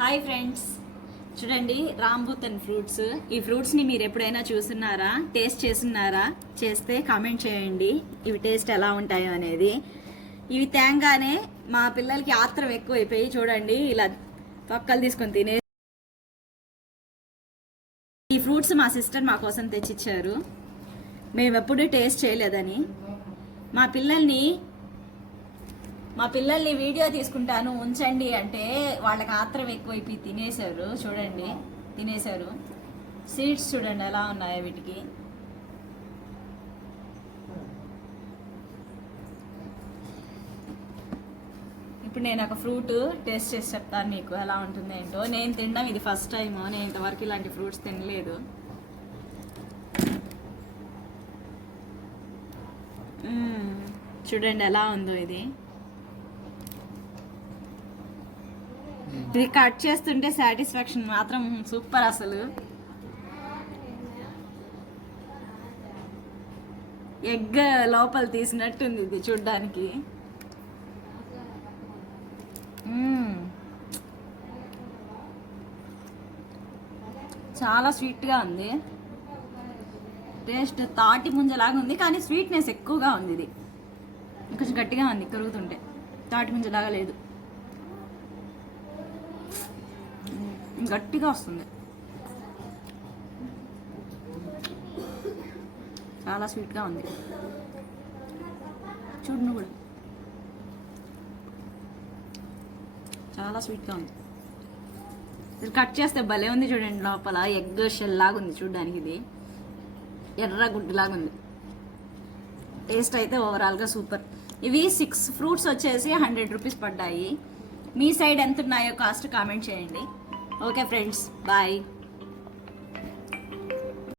Hi friends, చూడండి రాంబూతన్ fruits. ఈ ఫ్రూట్స్ని మీరు ఎప్పుడైనా చూస్తున్నారా, టేస్ట్ చేస్తున్నారా? చేస్తే కామెంట్ చేయండి ఇవి టేస్ట్ ఎలా ఉంటాయో అనేది. ఇవి తేంగానే మా పిల్లలకి ఆత్రం ఎక్కువైపోయి చూడండి ఇలా తొక్కలు తీసుకొని తినే. ఈ ఫ్రూట్స్ మా సిస్టర్ మా కోసం తెచ్చిచ్చారు. మేము ఎప్పుడూ టేస్ట్ చేయలేదని. మా పిల్లల్ని వీడియో తీసుకుంటాను ఉంచండి అంటే వాళ్ళకి ఆత్రం ఎక్కువైపోయి తినేశారు. చూడండి తినేశారు. సీడ్స్ చూడండి ఎలా ఉన్నాయో వీటికి. ఇప్పుడు నేను ఒక ఫ్రూట్ టేస్ట్ చేసి చెప్తాను మీకు ఎలా ఉంటుంది ఏంటో. నేను తినడం ఇది ఫస్ట్ టైం. నేను ఇంతవరకు ఇలాంటి ఫ్రూట్స్ తినలేదు. చూడండి ఎలా ఉందో ఇది. ఇది కట్ చేస్తుంటే సాటిస్ఫాక్షన్ మాత్రం సూపర్. అసలు ఎగ్ లోపల తీసినట్టుంది ఇది చూడ్డానికి. చాలా స్వీట్గా ఉంది. టేస్ట్ తాటి ముంజలాగా ఉంది, కానీ స్వీట్నెస్ ఎక్కువగా ఉంది. ఇది కొంచెం గట్టిగా ఉంది కరుగుతుంటే, తాటి ముంజలాగా లేదు, గట్టిగా వస్తుంది. చాలా స్వీట్గా ఉంది. చూడు నువ్వు కూడా, చాలా స్వీట్గా ఉంది. ఇది కట్ చేస్తే భలే ఉంది చూడండి. లోపల ఎగ్ షెల్ లాగా ఉంది చూడడానికి. ఇది ఎర్ర గుడ్డులాగా ఉంది. టేస్ట్ అయితే ఓవరాల్గా సూపర్. ఇవి 6 ఫ్రూట్స్ వచ్చేసి 100 రూపీస్ పడ్డాయి. మీ సైడ్ ఎంత ఉన్నాయో కాస్ట్ కామెంట్ చేయండి. Okay friends, bye.